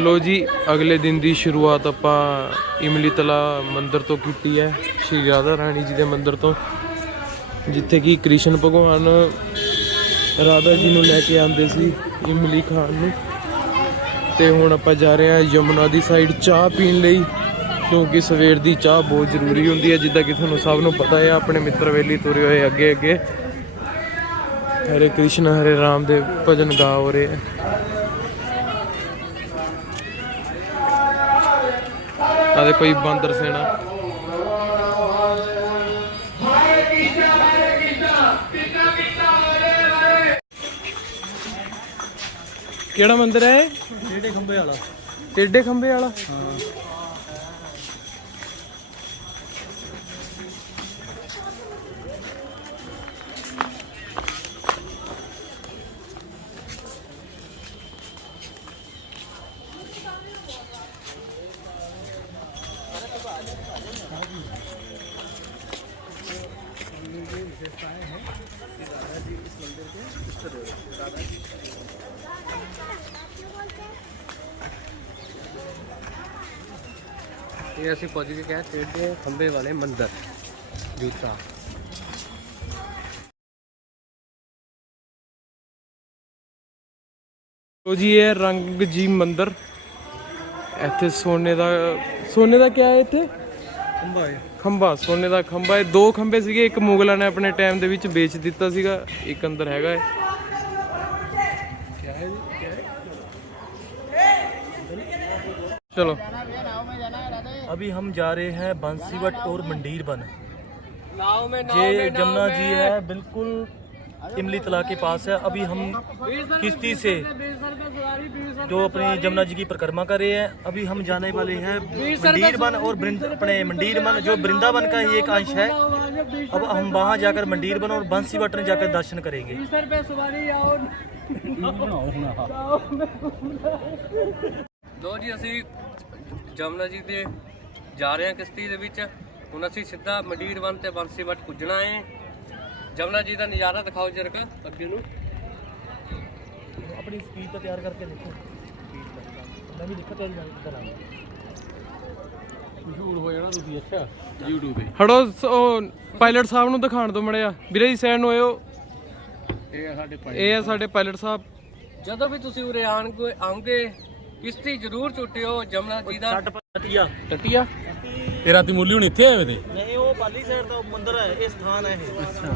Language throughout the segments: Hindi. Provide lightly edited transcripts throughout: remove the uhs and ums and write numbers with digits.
लो जी अगले दिन की शुरुआत आपां इमली तला मंदिर तो की है, श्री राधा रानी जी के मंदिर तो, जिथे कि कृष्ण भगवान राधा जी को लैके आते सी इमली खान नूं। ते हुण आपां जा रहे हैं यमुना की साइड चाह पीण लई, क्योंकि सवेर की चाह बहुत जरूरी होंदी है। जिद्दां कि तुहानूं सब नूं पता है, अपने मित्र वेली तुरे हुए अगे अगे हरे कृष्ण हरे राम दे भजन गा हो रहे हैं। आदे कोई बांदर सेना केड़ा मंदिर है? टेढ़े खंबे वाला। टेढ़े खंबे वाला? हाँ। ये असं पहुँच गए क्या टेढ़े खंबे वाले मंदिर जूता। तो जी ये रंग जी मंदिर, इत्थे सोने का क्या है? इत्थे खंबा है, खंबा सोने का खंबा है। दो खंबे सीगे, एक मुगलों ने अपने टाइम दे विच बेच दिता सीगा, एक अंदर हैगा है। चलो अभी हम जा रहे हैं बंसीवट और मंडीर बन। ये जमुना जी है, बिल्कुल इमली तला के पास है। अभी हम किश्ती से जो अपनी जमुना जी की परिक्रमा कर रहे हैं। अभी हम जाने वाले हैं मंडीर बन और अपने मंडीर बन जो वृंदावन का ही एक अंश है। अब हम वहाँ जाकर मंडीर बन और बंसीवट में जाकर दर्शन करेंगे। ਲੋ ਜੀ ਅਸੀਂ ਜਮਨਾ ਜੀ ਦੇ ਜਾ ਰਹੇ ਹਾਂ ਕਿਸ਼ਤੀ ਦੇ ਵਿੱਚ। ਹੁਣ ਅਸੀਂ ਸਿੱਧਾ ਮੰਡੀਰ ਵਨ ਤੇ ਬੰਸੀਵਟ ਪੁੱਜਣਾ ਹੈ। ਜਮਨਾ ਜੀ ਦਾ ਨਜ਼ਾਰਾ ਦਿਖਾਓ ਜਰਾ ਅੱਗੇ ਨੂੰ। अपनी स्पीड तो तैयार करके देखो, मैं भी दिक्कत है ਮਸ਼ਹੂਰ ਹੋ ਜਾਣਾ ਤੁਸੀਂ। ਅੱਛਾ YouTube ਤੇ हड़ो पायलट साहब ਨੂੰ ਦਿਖਾਣ ਦੋ ਮੜਿਆ ਵੀਰੇ ਜੀ, ਸਾਈਡ ਨੂੰ ਆਇਓ। ਇਹ ਆ ਸਾਡੇ पायलट साहब। ਜਦੋਂ ਵੀ ਤੁਸੀਂ ਉਰੇ ਆਉਂਗੇ किश्ती जरूर चुटियो जमुना जी दा। टटिया टटिया ਇਹ ਰਾਤੀ ਮੁਰਲੀ ਹੁਣ ਇੱਥੇ ਆਏ ਵੇ ਤੇ नहीं वो पाली साइड का मंदिर है, ये स्थान है। अच्छा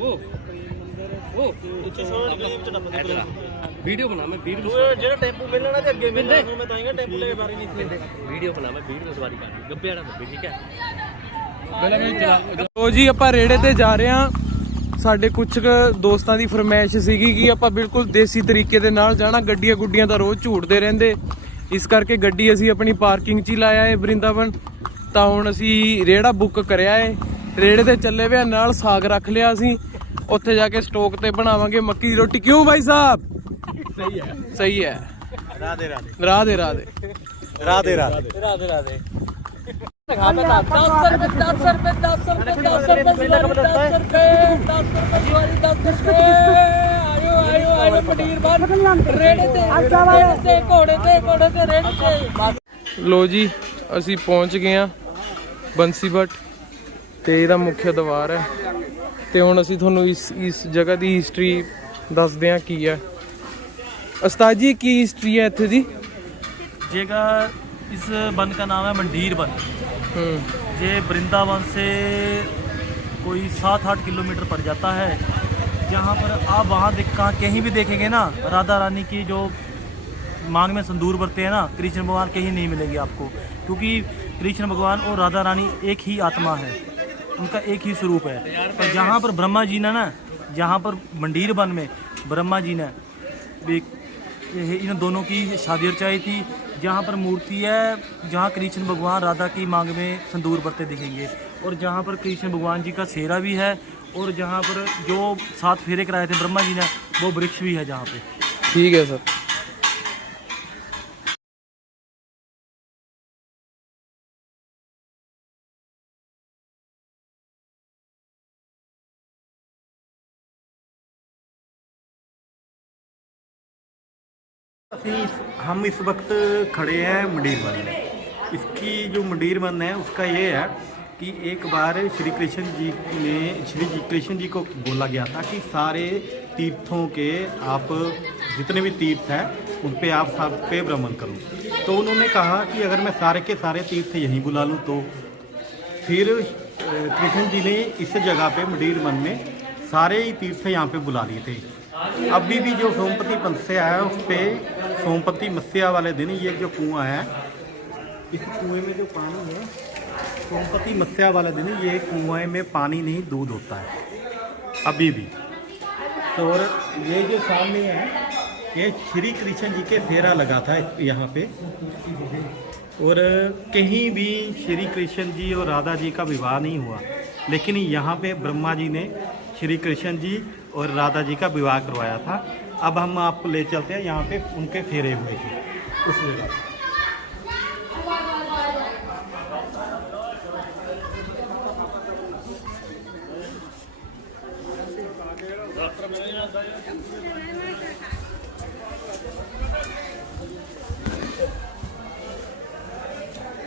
वो पीछे छोड़ के नीचे टप दे। वीडियो बना, मैं वीडियो तू जेड़ा टेंपू मिलना ना ते अगे मिलना, मैं ताईगा टेंपू लेके बारी नहीं थे। वीडियो बना, मैं वीडियो सवारी कर गब्बे वाला बब्बे, ठीक है। तो जी ਆਪਾਂ ਰੇੜੇ ਤੇ ਜਾ ਰਹੇ ਹਾਂ। ਸਾਡੇ ਕੁਝ ਦੋਸਤਾਂ ਦੀ ਫਰਮਾਇਸ਼ ਸੀਗੀ ਕਿ ਆਪਾਂ ਬਿਲਕੁਲ ਦੇਸੀ ਤਰੀਕੇ ਦੇ ਨਾਲ ਜਾਣਾ। ਗੱਡੀਆਂ ਗੁੱਡੀਆਂ ਤਾਂ ਰੋਜ਼ ਝੂਟਦੇ ਰਹਿੰਦੇ, ਇਸ ਕਰਕੇ ਗੱਡੀ ਅਸੀਂ ਆਪਣੀ ਪਾਰਕਿੰਗ 'ਚ ਹੀ ਲਾਇਆ ਏ ਵਰਿੰਦਾਵਨ। ਤਾਂ ਹੁਣ ਅਸੀਂ ਰੇੜਾ ਬੁੱਕ ਕਰਿਆ ਏ, ਰੇੜੇ ਤੇ ਚੱਲੇ ਵੇ ਨਾਲ ਸਾਗ ਰੱਖ ਲਿਆ ਅਸੀਂ। ਉੱਥੇ ਜਾ ਕੇ ਸਟੋਕ ਤੇ ਬਣਾਵਾਂਗੇ ਮੱਕੀ ਦੀ ਰੋਟੀ। ਕਿਉਂ ਭਾਈ ਸਾਹਿਬ? ਸਹੀ ਹੈ। राधे राधे ਰਾਧੇ ਰਾਧੇ राधे राधे राधे राधे। लो जी ਅਸੀਂ ਪਹੁੰਚ ਗਏ ਹਾਂ ਬੰਸੀਵਟ ਤੇ ਇਹਦਾ ਮੁੱਖ ਦਵਾਰ ਹੈ। ਤੇ ਹੁਣ ਅਸੀਂ ਤੁਹਾਨੂੰ ਇਸ ਜਗ੍ਹਾ ਦੀ ਹਿਸਟਰੀ ਦੱਸਦੇ ਹਾਂ ਕੀ ਹੈ। ਉਸਤਾਦ जी की हिस्ट्री है इत्थे दी? जगह इस वन का नाम है मंडीर वन। ये वृंदावन से कोई 7-8 किलोमीटर पड़ जाता है। जहाँ पर आप वहाँ कहीं भी देखेंगे ना, राधा रानी की जो मांग में संदूर भरते हैं ना, कृष्ण भगवान कहीं नहीं मिलेंगे आपको, क्योंकि कृष्ण भगवान और राधा रानी एक ही आत्मा है, उनका एक ही स्वरूप है। और जहाँ पर ब्रह्मा जी ने ना, जहाँ पर मंडीर वन में ब्रह्मा जी ने इन दोनों की शादी रचाई थी। जहाँ पर मूर्ति है, जहाँ कृष्ण भगवान राधा की मांग में संदूर भरते दिखेंगे। और जहाँ पर कृष्ण भगवान जी का सेहरा भी है, और जहाँ पर जो 7 फेरे कराए थे ब्रह्मा जी ने, वो वृक्ष भी है जहाँ पे। ठीक है सर। हम इस वक्त खड़े हैं मंडीर वन में। इसकी जो मंडीर वन है उसका ये है कि एक बार श्री कृष्ण जी को बोला गया था कि सारे तीर्थों के आप जितने भी तीर्थ हैं उन पे आप सब पे भ्रमण करो। तो उन्होंने कहा कि अगर मैं सारे के सारे तीर्थ यहीं बुला लूँ तो फिर कृष्ण जी ने इस जगह पे मंडीर वन में सारे ही तीर्थ यहाँ पे बुला लिए थे। अभी भी जो सोमपति मत्स्या है उस पर सोमपति मत्स्या वाले दिन ये जो कुआं है, इस कुएं में जो पानी है सोमपति मत्स्या वाले दिन ये कुएं में पानी नहीं दूध होता है अभी भी। तो और ये जो सामने है ये श्री कृष्ण जी के फेरा लगा था यहाँ पे, और कहीं भी श्री कृष्ण जी और राधा जी का विवाह नहीं हुआ, लेकिन यहाँ पे ब्रह्मा जी ने श्री कृष्ण जी और राधा जी का विवाह करवाया था। अब हम आपको ले चलते हैं यहाँ पे उनके फेरे हुए थे उस जगह।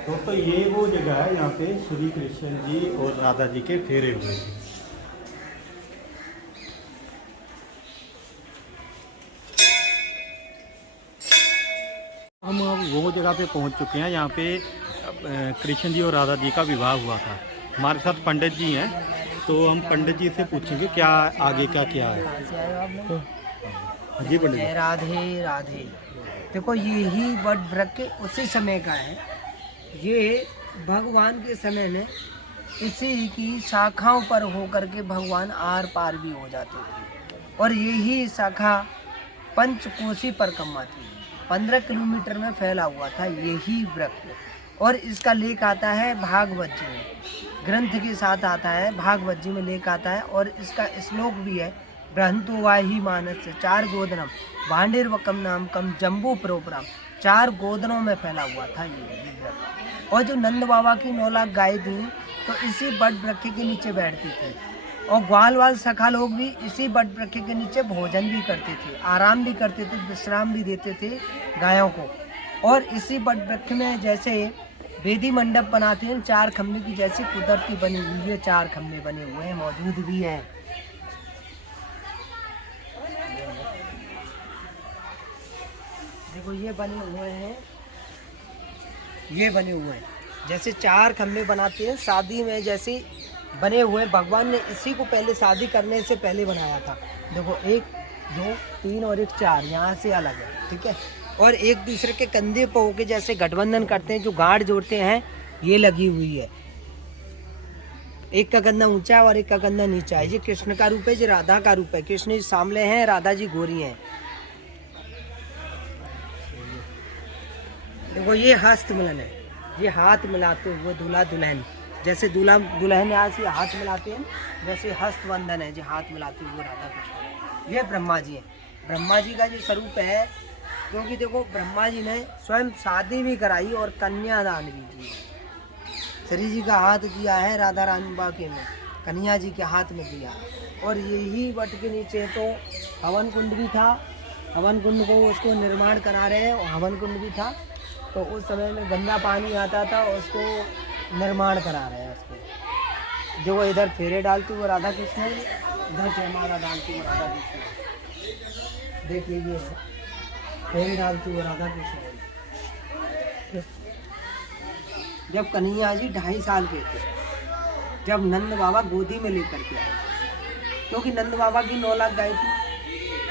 दोस्तों ये वो जगह है यहाँ पे श्री कृष्ण जी और राधा जी के फेरे हुए थे। हम अब वो जगह पे पहुँच चुके हैं, यहाँ पे कृष्ण जी और राधा जी का विवाह हुआ था। हमारे साथ पंडित जी हैं, तो हम पंडित जी से पूछेंगे क्या आगे का क्या है। जी पंडित जी। राधे राधे। देखो यही वट वृक्ष उसी समय का है, ये भगवान के समय में इसी की शाखाओं पर होकर के भगवान आर पार भी हो जाते थे, और यही शाखा पंचकोशी परिक्रमा थी, 15 किलोमीटर में फैला हुआ था यही वृक्ष। और इसका लेख आता है भागवत जी में, ग्रंथ के साथ आता है, भागवत जी में लेख आता है। और इसका श्लोक भी है, बृहंतो वाही मानस 4 गोदनम भांडेर वकम नाम कम जम्बू प्रोपराम, 4 गोदनों में फैला हुआ था ये वृक्ष। और जो नंद बाबा की 9 लाख गाय थी तो इसी बट वृक्ष के नीचे बैठती थी, और ग्वाल वाल सखा लोग भी इसी बट वृक्ष के नीचे भोजन भी करते थे, आराम भी करते थे, विश्राम भी देते थे गायों को। और इसी बट वृक्ष में जैसे वेदी मंडप बनाते हैं, 4 खम्भे की जैसी कुदरती बनी हुई है, 4 खम्भे बने हुए हैं, मौजूद भी हैं। देखो ये बने हुए हैं, ये बने हुए हैं जैसे 4 खम्भे बनाते हैं शादी में जैसे बने हुए। भगवान ने इसी को पहले शादी करने से पहले बनाया था। देखो 1 2 3 और 1 4 यहाँ से अलग है, ठीक है। और एक दूसरे के कंधे पर होके जैसे गठबंधन करते हैं, जो गांठ जोड़ते हैं, ये लगी हुई है। एक का कंधा ऊंचा और एक का कंधा नीचा है। ये कृष्ण का रूप है, ये राधा का रूप है। कृष्ण जी सामले हैं, राधा जी गोरी हैं। देखो ये हस्त मिलन है, ये हाथ मिलाते हुए दूल्हा दुल्हन, जैसे दूल्हा दुल्हन ऐसे हाथ मिलाते हैं, वैसे हस्त बंधन है, जो हाथ मिलाते हुए राधा कृष्ण। ये ब्रह्मा जी है, ब्रह्मा जी का जो स्वरूप है, क्योंकि देखो ब्रह्मा जी ने स्वयं शादी भी कराई और कन्यादान भी की। श्री जी का हाथ दिया है राधा रानी बाके में, कन्या जी के हाथ में दिया। और यही वट के नीचे तो हवन कुंड भी था, हवन कुंड को उसको निर्माण करा रहे हैं, हवन कुंड भी था। तो उस समय में गंदा पानी आता था, उसको निर्माण करा रहे हैं उसको। जो वो इधर फेरे डालती वो राधा कृष्ण, इधर जयमाला डालती वो राधा कृष्ण। देख लीजिए फेरे डालती वो राधा कृष्ण। जब कन्हैया जी 2.5 साल के थे, जब नंद बाबा गोदी में लेकर के आए, क्योंकि नंद बाबा की 9 लाख गाय थी,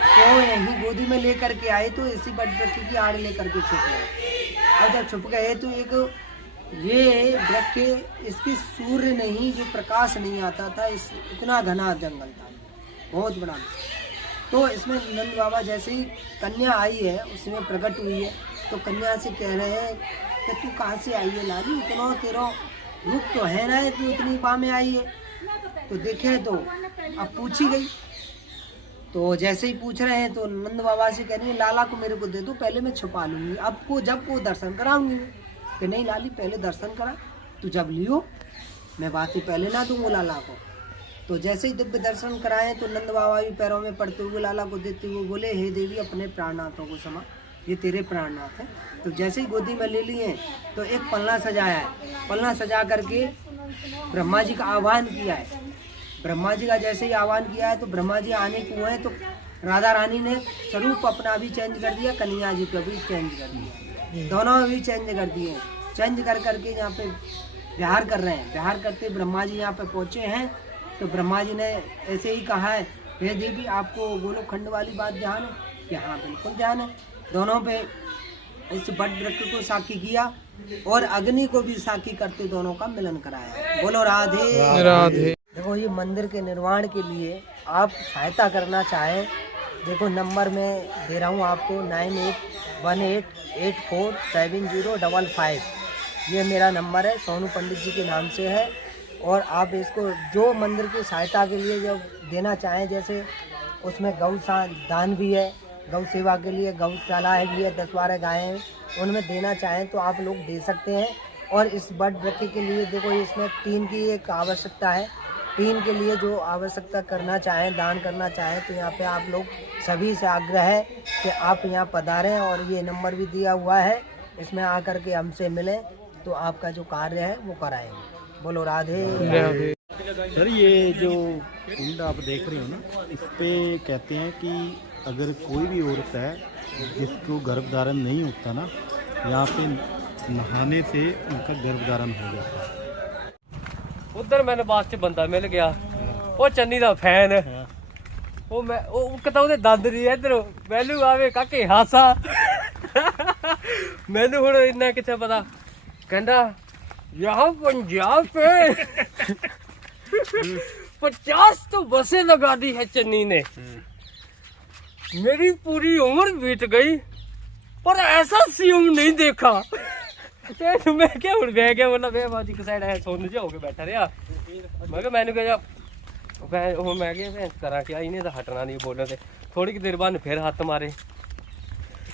तो यही गोदी में लेकर के आए, तो इसी बट वृक्ष की आड़ लेकर के छुप गए। और जब छुप गए तो एक ये वृक्ष, इसकी सूर्य नहीं, जो प्रकाश नहीं आता था, इस इतना घना जंगल था, बहुत बड़ा। तो इसमें नंद बाबा जैसे ही कन्या आई है, उसमें प्रकट हुई है, तो कन्या से कह रहे हैं कि तू कहाँ से आई है लाली, इतना तेरा रूप तो है ना, तू इतनी पा में आई है। तो देखे तो अब पूछी गई, तो जैसे ही पूछ रहे हैं तो नंद बाबा से कह रही है लाला को मेरे को दे दो, पहले मैं छुपा लूँगी, अब को जब को दर्शन कराऊंगी। कि नहीं लाली पहले दर्शन करा, तू जब लियो मैं बात ही पहले ना दूँगा लाला को। तो जैसे ही दिव्य दर्शन कराए तो नंद बाबा भी पैरों में पड़ते हुए लाला को देते हुए बोले, हे देवी अपने प्राणनाथों को क्षमा, ये तेरे प्राणनाथ हैं। तो जैसे ही गोदी में ले लिए तो एक पलना सजाया है, पलना सजा करके ब्रह्मा जी का आह्वान किया है। ब्रह्मा जी का जैसे ही आह्वान किया है तो ब्रह्मा जी आने को हुए तो राधा रानी ने स्वरूप अपना भी चेंज कर दिया, कन्हैया जी का भी चेंज कर दिया, दोनों भी चेंज कर दिए। चेंज कर करके यहाँ पे विहार कर रहे हैं। विहार करते ब्रह्मा जी यहाँ पे पहुँचे हैं तो ब्रह्मा जी ने ऐसे ही कहा है, हे देवी आपको गोलोक खंड वाली बात ध्यान है? कि हाँ बिल्कुल ध्यान है। दोनों पे इस बट वृक्ष को साक्षी किया और अग्नि को भी साक्षी करते दोनों का मिलन कराया। बोलो राधे राधे। देखो ये मंदिर के निर्माण के लिए आप सहायता करना चाहें, देखो नंबर मैं दे रहा हूँ आपको 9818847055। ये मेरा नंबर है, सोनू पंडित जी के नाम से है। और आप इसको जो मंदिर की सहायता के लिए जब देना चाहें, जैसे उसमें गौ दान भी है, गौ सेवा के लिए गौशाला भी है, 10-12 गायें हैं, उनमें देना चाहें तो आप लोग दे सकते हैं। और इस बट वृक्ष के लिए देखो इसमें टीन की एक आवश्यकता है। टीन के लिए जो आवश्यकता करना चाहें, दान करना चाहें तो यहाँ पे आप लोग सभी से आग्रह है कि आप यहाँ पधारें। और ये नंबर भी दिया हुआ है, इसमें आकर के हमसे मिलें तो आपका जो कार्य है वो कराएंगे। बोलो राधे राधे। सर ये जो कुंड आप देख रहे हो ना, इस पे कहते हैं कि अगर कोई भी औरत है जिसको गर्भधारण नहीं होता ना, यहाँ पे नहाने से उनका गर्भधारण हो जाता है। उधर मैंने बात च बंदा मिल गया, वो चन्नी दा फैन है, वो मैं वो कहता ਉਹਦੇ ਦੰਦ ਨਹੀਂ ਇੱਧਰ ਮੈਨੂੰ ਆਵੇ ਕਾਕੇ ਹਾਸਾ ਮੈਨੂੰ ਹੁਣ ਇੰਨਾ ਕਿੱਥੇ ਪਤਾ, ਕਹਿੰਦਾ यहाँ पंजाब पे 50 तो बसें लगा दी है चन्नी ने, मेरी पूरी उम्र बीत गई पर ऐसा सीएम नहीं देखा। मैं क्या उड़ गया क्या बोला मैं बाजी की साइड है सोने जा होके बैठा रहा। मैं क्या मैंने कहा मैं क्या करा क्या, इन्हें तो हटना नहीं बोलने से। थोड़ी देर बाद फिर हाथ मारे,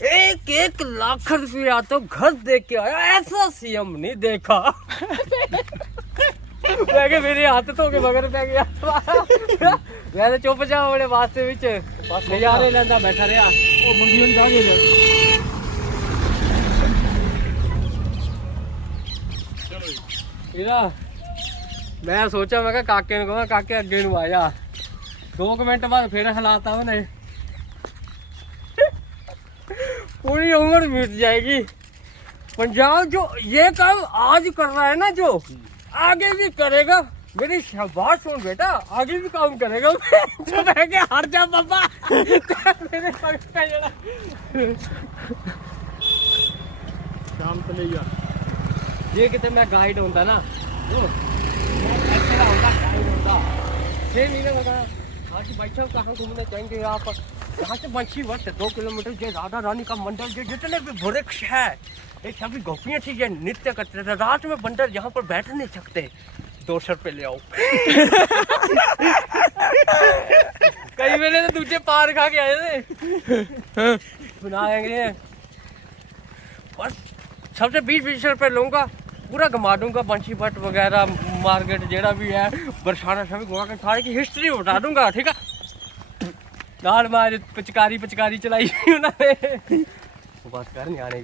1 लाख रुपया तो घर देख के आया, ऐसा सीएम नहीं देखा। मैं क्या मेरे हाथ धो के मगर पै गया। मैं तो चुप जा अपने वास्ते विच बस नजारे लेंदा बैठा रहा। ओ मुंडी हुन जा गए इरा मैं सोचा मैं क्या काके ने कहना काके अगे नूं आ जा। 2 मिनट बाद फिर हिलाता उन्हें, पूरी उम्र बीत जाएगी। पंजाब जो ये काम आज कर रहा है ना, जो आगे भी करेगा। मेरी शाबाश सुन बेटा, आगे भी काम करेगा। तो मैं क्या हट जा बाबा मेरे पग पे जरा शाम चले जा। ये कितने मैं गाइड होता ना, मैं ऐसा होता गाइड होता 6 महीने लगा। आज भाई साहब कहाँ घूमने जाएंगे आप? यहाँ से बंशी वर्ष 2 किलोमीटर जो राधा रानी का मंदिर, जो जितने भी वृक्ष है, एक सभी गोपियाँ थी, ये नृत्य करते थे। रात में बंदर यहाँ पर बैठ नहीं सकते, 200 रुपये ले आओ। कई मेरे तो दूसरे पार खा के आए थे, बनाएंगे बस सबसे 20-20 रुपये लूँगा, पूरा घुमा दूंगा। बंशी भट्ट वगैरह मार्केट जेड़ा भी है, बरसाना सभी घुमा के सारी की हिस्ट्री बता दूंगा। ठीक है, नाल मार पिचकारी चलाई उन्होंने, बस कर नहीं आने।